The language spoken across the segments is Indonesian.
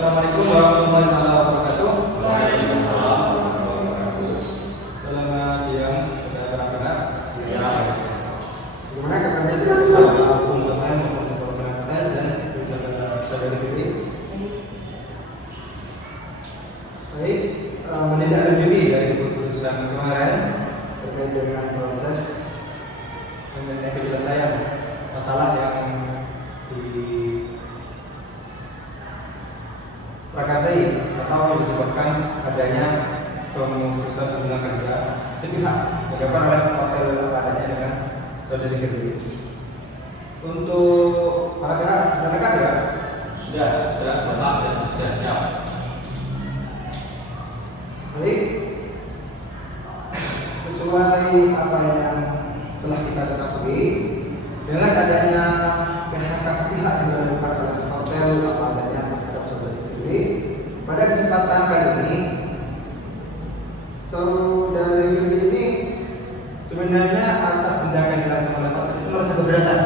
Assalamualaikum warahmatullahi wabarakatuh. Waalaikumsalam warahmatullahi wabarakatuh. Selamat siang, saudara-saudara. Gimana kabarnya? Assalamualaikum warahmatullahi wabarakatuh dan saudara-saudari Dewi. Baik, menindaklanjuti dari keputusan kemarin terkait dengan proses mengenai penyelesaian masalah yang diprakarsai atau yang disebabkan adanya pemutusan hubungan kerja sepihak dilakukan oleh hotel adanya dengan saudari Firly. Untuk para pihak sudah dekat ya? Sudah berhak dan sudah siap. Baik, sesuai apa yang telah kita ketahui, dengan adanya PHK sepihak yang dilakukan oleh hotel apa adanya terhadap saudari Firly, pada kesempatan kali ini saudari Firly ini sebenarnya atas tindakan yang dilakukan oleh hotel itu merasa keberatan,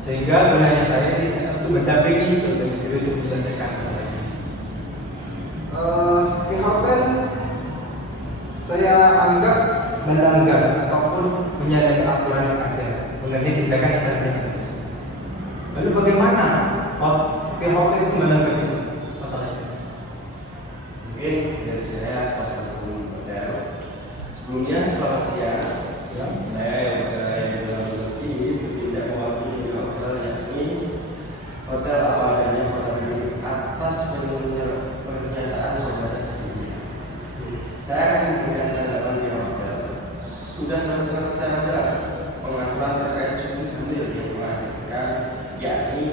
sehingga wilayah saya ini untuk mendampingi saudari Firly untuk menyelesaikan masalah ini. Di hotel saya anggap melanggar ataupun menyalahi aturan yang ada mengenai tindakan yang ada. Lalu bagaimana pihak hotel itu menanggapi masalah ini? Mungkin dari saya kuasa hukum hotel. Sebelumnya selamat siang. Saya yang berada dalam ini tidak mewakili hotel, yakni hotel apa adanya hotel ini atas pernyataan saudara sebelumnya. Saya akan memberikan tanggapan di hotel sudah menentukan secara jelas pengaturan terkait cuti hamil yang melahirkan, yakni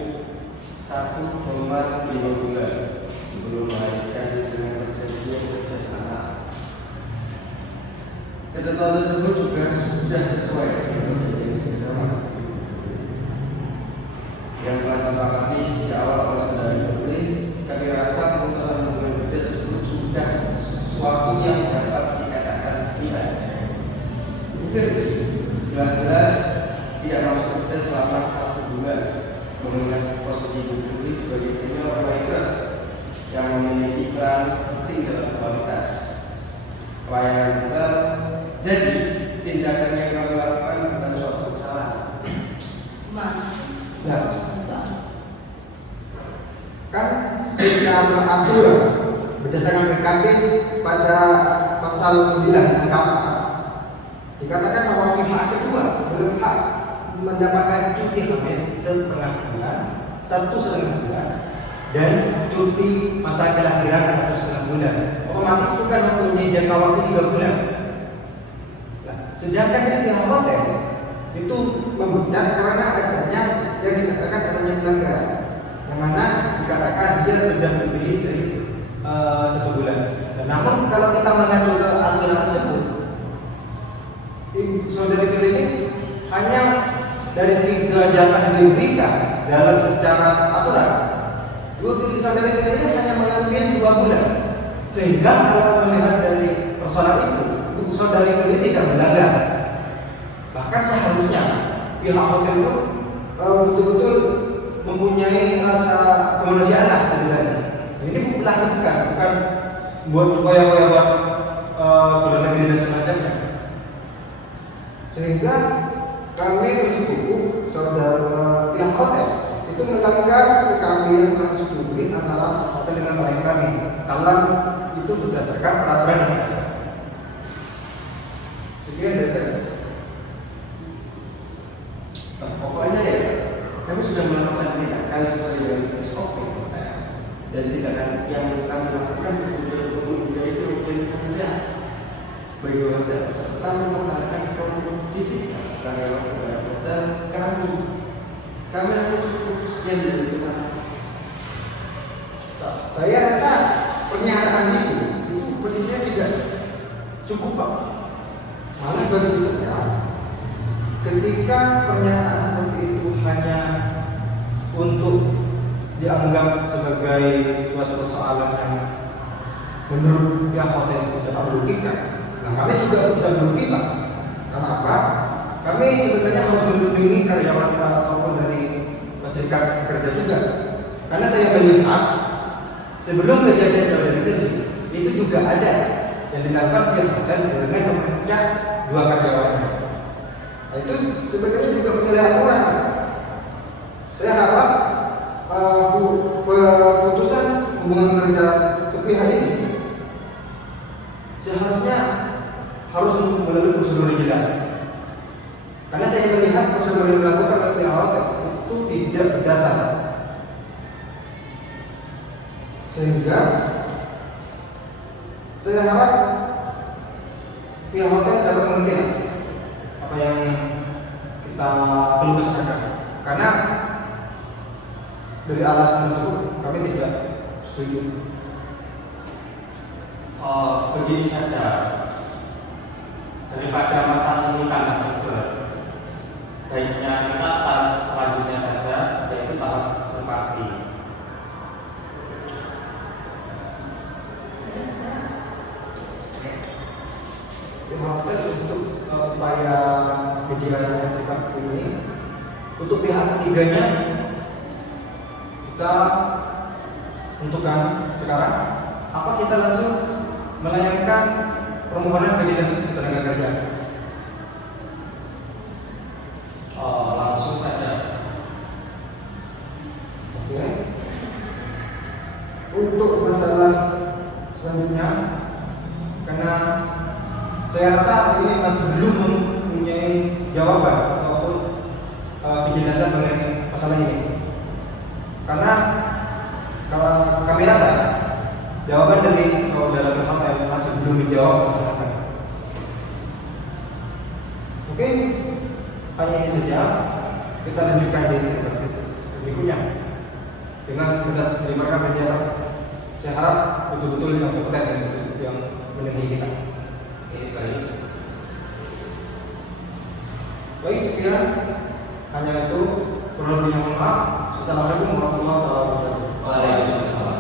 1,5 bulan sebelum melahirkan dengan perjanjian kerjasama. Ketentuan tersebut juga sudah sesuai dengan perjanjian kerjasama yang telah disepakati sejak awal oleh saudara Firly. Kami rasa keputusan hubungan kerja tersebut sudah sesuatu yang dapat dikatakan sepihak. Firly jelas-jelas tidak masuk kerja selama 1 bulan, mengingat posisi Bu Firly sebagai senior waitress yang memiliki peran penting dalam kualitas pelayanan hotel. Jadi tindakan yang kami lakukan bukan suatu kesalahan. Ya. Kan secara aturan berdasarkan PKB pada pasal 9 angka 4 dikatakan bahwa pihak kedua berhak mendapatkan cuti hamil setengah bulan, 1,5 bulan, dan cuti masa kelahiran 1,5 bulan. Otomatis itu kan mempunyai jangka waktu 3 bulan. Nah, sedangkan pihak hotel itu membenak karena adanya yang dikatakan adanya pelanggaran, yang mana dikatakan dia sudah lebih dari 1 bulan. Namun kalau kita mengacu ke aturan tersebut, saudari Firly ini hanya dari 3 jatah yang diberikan dalam secara aturan, saudari Firly ini hanya mengambil 2 bulan. Sehingga kalau melihat dari persoalan itu, saudari Firly tidak melanggar. Bahkan seharusnya pihak hotel itu betul-betul mempunyai rasa kemanusiaan sebenarnya. Ini melanjutkan, bukan buat foya-foya buat luar negeri dan semacamnya. Sehingga kami bersikukuh saudara pihak hotel itu melanggar PKB yang telah disetujui antara hotel dengan klien kami. Kalau itu berdasarkan peraturan yang ada. Sekian dari saya. Pokoknya ya, kami sudah melakukan tindakan sesuai dengan SOP hotel, dan tindakan yang kami lakukan untuk itu menjadi kerja bagi hotel serta mempertahankan produktivitas karyawan kepada hotel kami. Kami rasa cukup sekian dan terima kasih. Saya rasa pernyataan itu bagi saya tidak cukup, Pak. Malah bagi saya, ketika pernyataan seperti itu hanya untuk dianggap sebagai suatu persoalan yang menurut pihak hotel tidak merugikan, nah kami juga bisa merugi, Pak. Kenapa? Kami sebenarnya harus melindungi karyawan ataupun dari serikat pekerja juga. Karena saya melihat sebelum kejadian saudara terjadi, itu juga ada yang dilakukan pihak hotel dengan memecat 2 karyawannya. Nah, itu sebenarnya juga penyalahgunaan. Saya harap putusan hubungan kerja sepihak ini seharusnya harus melalui prosedur yang jelas. Karena saya melihat prosedur yang dilakukan oleh pihak hotel itu tidak berdasar, sehingga saya harap pihak hotel dapat mengerti apa yang kita keluhkan. Karena dari alasan tersebut kami tidak setuju. Begini saja, daripada masalah ini tambah ribet, baiknya kita tahap selanjutnya saja, yaitu tahap berparti. Pihak hotel untuk upaya penjelasan tripartit ini, untuk pihak ketiganya kita tentukan sekarang, apa kita langsung melayangkan permohonan ke Dinas Ketenagakerjaan? Langsung saja. Oke. Untuk masalah selanjutnya, karena saya rasa ini masih belum mempunyai jawaban ataupun kejelasan mengenai masalah ini. Karena kalau kami rasa jawaban dari saudara pihak hotel masih belum dijawab masalah kami. Oke, hanya ini saja. Kita lanjutkan di berikutnya dengan menerima penjelasan. Saya harap betul-betul yang kompeten dan yang mendengar kita. Baik. Baik, sekian. Hanya itu. Kurang lebihnya mohon maaf. Assalamualaikum warahmatullahi wabarakatuh. Waalaikumsalam.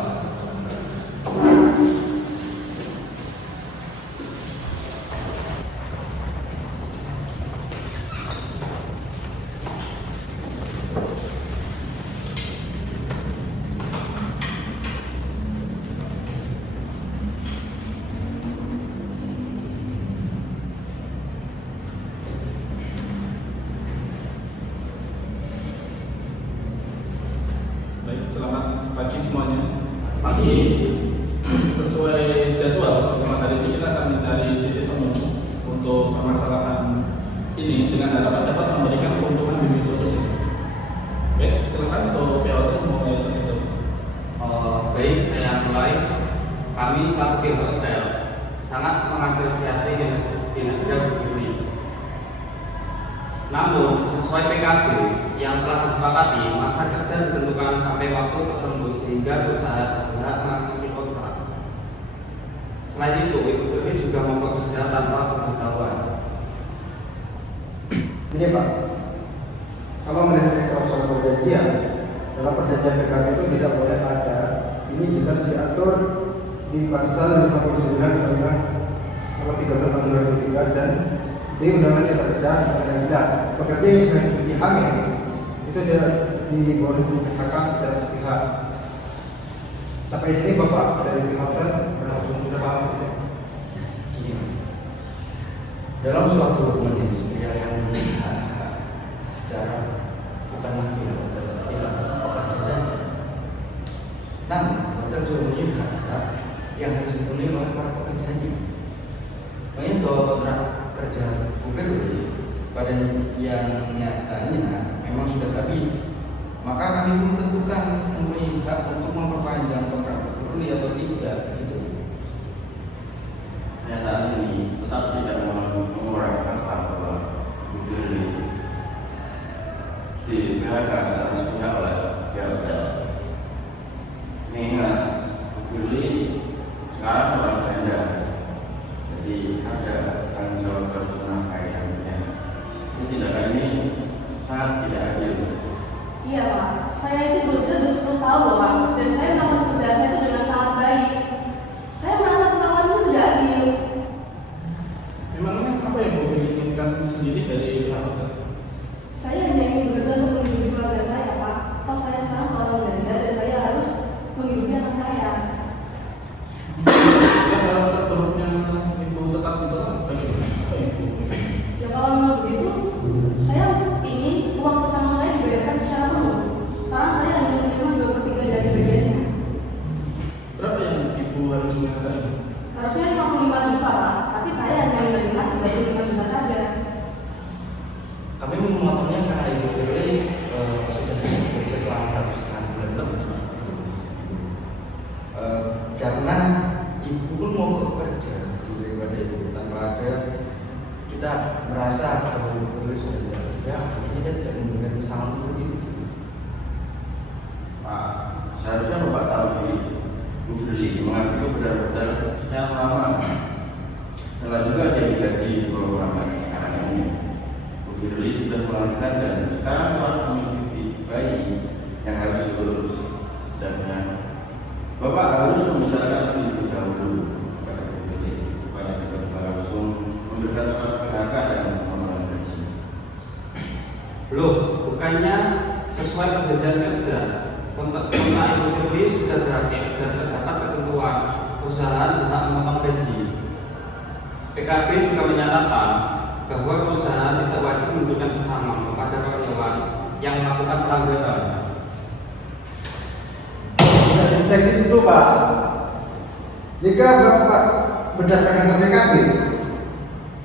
Baik, selamat pagi semuanya. Pagi. Sesuai jadwal, hari ini kita akan mencari titik temu untuk permasalahan ini dengan harapan dapat memberikan keuntungan win-win solusi. Oke, silakan untuk POT mau mulai itu. Baik, saya mulai. Kami selaku pihak hotel sangat mengapresiasi kinerja Bu Firly. Namun, sesuai PKB yang telah disepakati, masa kerja ditentukan sampai waktu tertentu sehingga perusahaan berhak mengikuti kontrak. Selain itu, Ibu Firly juga mau bekerja tanpa pemberitahuan. Ini Pak, kalau melihat klausul perjanjian, dalam perjanjian PKB itu tidak boleh ada. Ini jelas diatur di pasal 59 Undang-Undang Nomor 13 Tahun 2003 dan di Undang-Undang Cipta Kerja yang jelas. Pekerja yang sedang cuti hamil itu tidak boleh di-PHK secara sepihak. Sampai sini Bapak dari pihak hotel langsung sudah paham tidak? Dalam suatu hubungan industrial yang melihat secara bukanlah pihak hotel, pihak pekerja saja. Namun hotel juga melihat hak yang harus dipenuhi oleh para pekerjanya. Banyak bahwa kontrak kerja bukan pada yang nyatanya memang sudah habis. Maka kami pun tentukan mempunyai hak untuk memperpanjang kontrak Firly atau tidak gitu. Pernyataan ini tetap tidak mengurangi fakta bahwa Bu Firly di-PHK secara sepihak oleh pihak hotel. Mengingat Bu Firly sekarang seorang janda, jadi ada tanggung jawab bernafkahnya. Ini tindakan ini sangat tidak adil. Iya Pak, saya itu bekerja sudah 10 tahun loh Pak, dan saya melakukan pekerjaan saya itu dengan sangat baik. Saya merasa perlakuan itu tidak adil. Memangnya apa yang mau diinginkan sendiri dari pihak hotel? Saya hanya ingin bekerja untuk menghidupi keluarga saya Pak. Toh saya sekarang seorang janda dan saya harus menghidupi anak saya. harus menerima? Harusnya 55 juta Pak, tapi saya hanya menerima 35 juta saja. Kami memotongnya karena Ibu Firly sudah bekerja selama 1,5 bulan lebih. Karena Ibu pun mau bekerja daripada Ibu tanpa ada kita merasa kalau Ibu Firly sudah tidak bekerja, akhirnya dia tidak memberikan pesangon begitu. Pak, seharusnya Bapak tahu diri. Bu Firly mengaku benar-benar sekian lama. Telah juga dia digaji program anak ini. Bu Firly sudah melahirkan dan sekarang telah memiliki bayi yang harus diurus. Sedangkan Bapak harus membicarakan terlebih dahulu kepada Bu Firly supaya tiba-tiba langsung memberikan surat PHK dan pemotongan gaji. Loh, bukannya sesuai perjanjian kerja kontrak Ibu Firly sudah berakhir dan terdapat ketentuan perusahaan berhak memotong gaji. PKB juga menyatakan bahwa perusahaan tidak wajib memberikan pesangon kepada karyawan yang melakukan pelanggaran. Tidak bisa gitu Pak. Jika Bapak berdasarkan PKB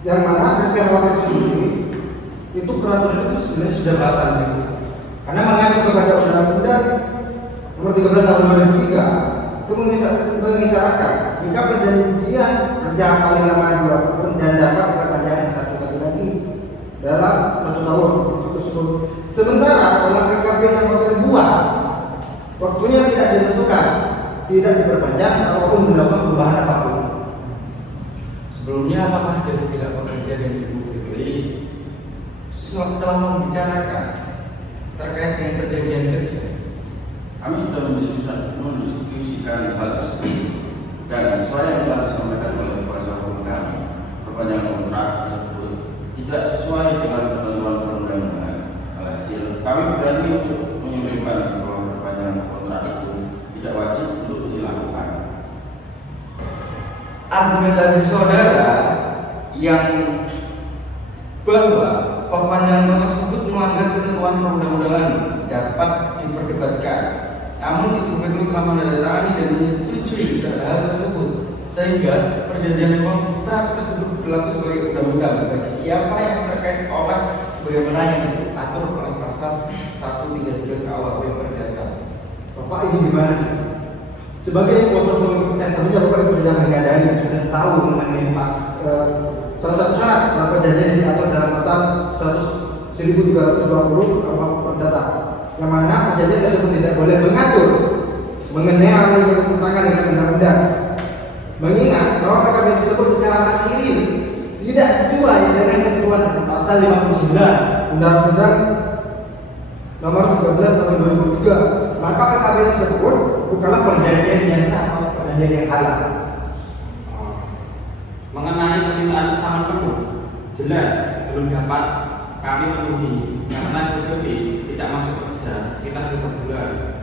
yang mana ketika awal ini itu peraturan itu sebenarnya sudah batal gitu. Karena mengacu kepada Undang-Undang Nomor 13 Tahun 2003 itu mengisyaratkan jika perjanjian kerja paling lama 2 tahun dan dapat diperpanjang 1 kali lagi dalam 1 tahun itu tersebut. Sementara dalam PKB yang terbuat waktunya tidak ditentukan, tidak diperpanjang ataupun dilakukan perubahan apapun. Sebelumnya apakah dari pihak pekerja dan Ibu Firly telah membicarakan terkait dengan perjanjian kerja? Kami sudah mendiskusikan hal tersebut dan sesuai yang telah disampaikan oleh kuasa hukum kami, perpanjangan kontrak tersebut tidak sesuai dengan ketentuan perundang-undangan. Alhasil, kami berani untuk menyimpulkan bahwa perpanjangan kontrak itu tidak wajib untuk dilakukan. Argumentasi saudara yang bahwa perpanjangan kontrak tersebut melanggar ketentuan perundang-undangan dapat diperdebatkan. Namun Ibu Firly telah menandatangani dan menyetujui terhadap hal tersebut, sehingga perjanjian kontrak tersebut berlaku sebagai undang-undang bagi siapa yang terkait oleh sebagaimana yang diatur oleh pasal 133 KUHP Perdata. Bapak ini gimana sih? Sebagai kuasa hukum yang seharusnya Bapak itu sudah menyadari, sudah tahu mengenai salah satu syarat bahwa perjanjian yang diatur dalam pasal 1320 KUHP Perdata, yang mana perjanjian tersebut tidak boleh mengatur mengenai hal yang bertentangan dengan undang-undang. Mengingat bahwa PKB tersebut secara mandiri tidak sesuai dengan ketentuan pasal 59 Undang-Undang Nomor 13 Tahun 2003, maka PKB tersebut bukanlah perjanjian yang sah atau perjanjian yang halal. Mengenai permintaan pesangon penuh, jelas belum dapat kami penuhi karena Ibu Firly tidak masuk kerja sekitar 3 bulan.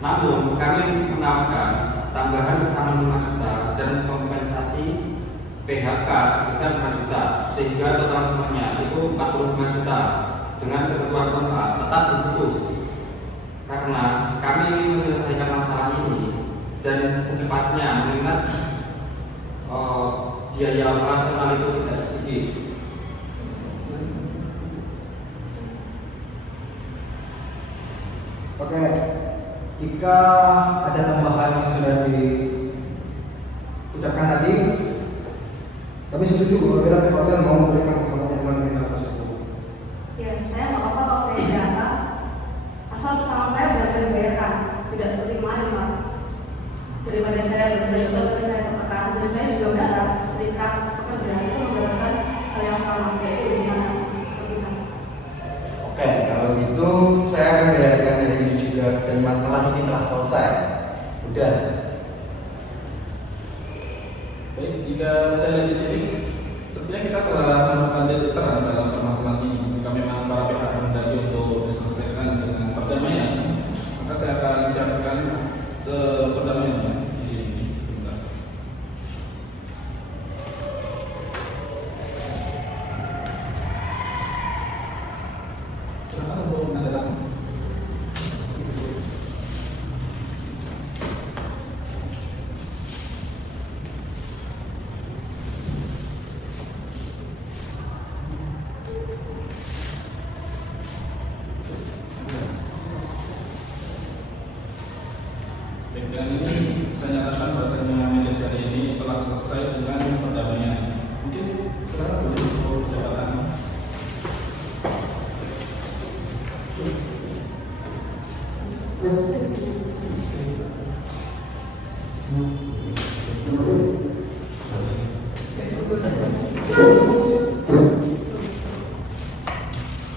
Namun kami menawarkan tambahan pesangon 5 juta dan kompensasi PHK sebesar 5 juta sehingga total semuanya itu 45 juta dengan ketentuan kontrak tetap diputus karena kami ingin menyelesaikan masalah ini dan secepatnya mengingat biaya operasional itu tidak sedikit. Oke, jika ada tambahan yang sudah diucapkan tadi, kami setuju apabila pihak hotel mau memberikan pesangon dengan nominal tersebut. Ya, saya nggak apa-apa kalau saya data, asal pesangon saya benar-benar dibayarkan, tidak seperti kemarin Pak. Daripada saya bekerja juga, tapi saya tertekan, dan saya juga berharap serikat pekerja itu mendapatkan hal yang sama, yaitu hubungan seperti saya. Oke, kalau gitu saya akan mendengarkan dari ini juga dan masalah ini telah selesai. Udah. Baik, jika saya lihat di sini, sepertinya kita telah menemukan titik terang dalam permasalahan ini. Jika memang para pihak mendaki untuk diselesaikan dengan perdamaian, maka saya akan siapkan perdamaiannya di sini. Bentar. Silakan untuk menandatangani.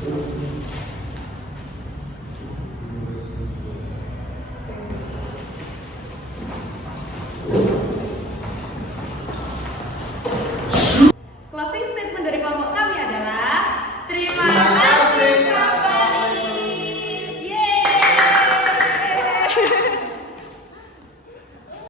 Terus